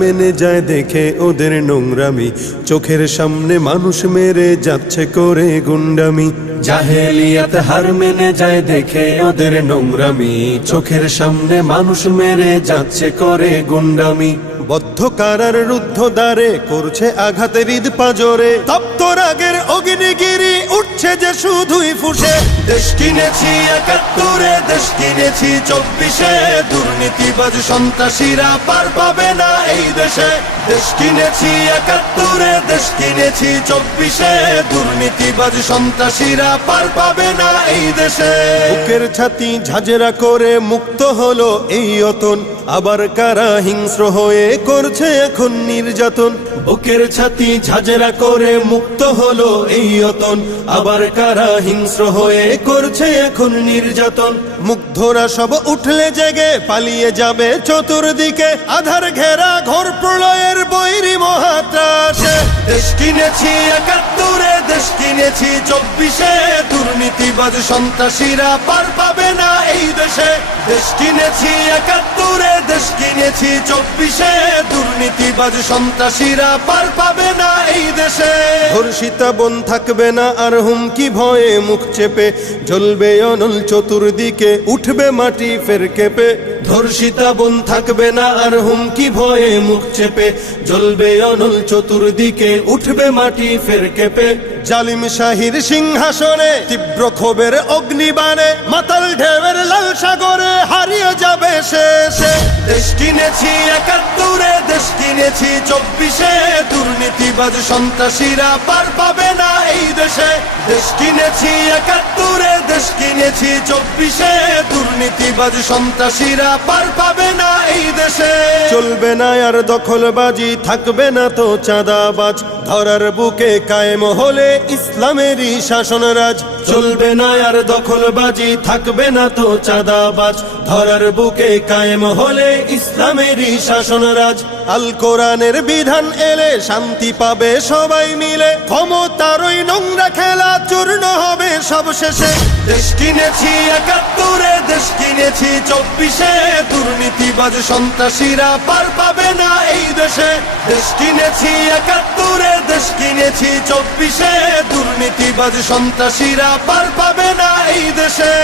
মেনে যায় দেখে ওদের নোংরামি, চোখের সামনে মানুষ মেরে যাচ্ছে করে গুন্ডামি। জাহেলিয়াত হার মেনে যায় দেখে ওদের নোংরামি, চোখের সামনে মানুষ মেরে যাচ্ছে করে গুন্ডামি। বদ্ধ কারার রুদ্ধ দ্বারে করছে আঘাতে হৃদ পাজরে, তপ্ত রাগের অগ্নিগিরি উঠছে যে শুধুই ফুসে। দেশ কিনেছি ৭১, দেশ কিনেছি ২৪, দুর্নীতিবাজ সন্ত্রাসীরা পার পাবে না এই দেশে। দেশ কিনেছি ৭১, দেশ কিনেছি ২৪, দুর্নীতিবাজ সন্ত্রাসীরা পার পাবে না এই দেশে। বুকের ছাতি ঝাঁঝরা করে মুক্ত হলো এই অতন, আবার কারা হিংস্র হয়ে করছে এখন নির্যাতন। বুকের ছাতি ঝাঁঝরা করে মুক্ত হলো এই অতন, আবার কারা হিংস্র হয়ে করছে এখন নির্যাতন। মুগ্ধরা সব উঠলে জেগে পালিয়ে যাবে চতুর্দিকে, আধার ঘেরা ঘোর প্রলয়ের বৈরী মহাত্রাসে। দেশ কিনেছি ৭১, দেশ কিনেছি ২৪, দুর্নীতিবাজ সন্ত্রাসীরা পার পাবে না এই দেশে। দেশ কিনেছি ৭১, দেশ কিনেছি ২৪, দুর্নীতিবাজ সন্ত্রাসীরা পার পাবে না এই দেশে। ধর্ষিতা বোন থাকবে না আর হুমকি ভয়ে মুখ চেপে, জ্বলবে অনল চতুর্দিকে উঠবে মাটি ফের কেঁপে। ধর্ষিতা বোন থাকবে না আর হুমকি ভয়ে মুখ চেপে, জ্বলবে অনল চতুর্দিকে উঠবে মাটি ফের কেঁপে। জালিম শাহীর সিংহাসনে তীব্র ক্ষোভের অগ্নিবাণে, মাতাল ঢেউয়ের লাল সাগরে হারিয়ে যাবে শেষে। দেশ কিনেছি ৭১, দেশ কিনেছি ২৪, দুর্নীতিবাজ সন্ত্রাসীরা পার পাবে না এই দেশে। দেশ কিনেছি ৭১, দেশ কিনেছি ২৪, দুর্নীতিবাজ সন্ত্রাসীরা পার পাবে না এই দেশে। চলবে না আর দখলবাজি, থাকবে না তো চাঁদাবাজ, ধরার বুকে কায়েম হলে ইসলামেরই শাসনরাজ। চলবে না আর দখলবাজি, থাকবে না তো চাঁদাবাজ, ধরার বুকে কায়েম হলে ইসলামেরই শাসনরাজ। আল কোরআনের বিধান এলে শান্তি পাবে সবাই মিলে, ক্ষমতার ওই নোংরা খেলা চূর্ণ হবে সব শেষে। দেশ কিনেছি ৭১, দেশ কিনেছি ২৪, দুর্নীতিবাজ সন্ত্রাসীরা পার পাবে না এই দেশে। দেশ কিনেছি ৭১, দেশ কিনেছি ২৪, দুর্নীতিবাজ সন্ত্রাসীরা পার পাবে না এই দেশে।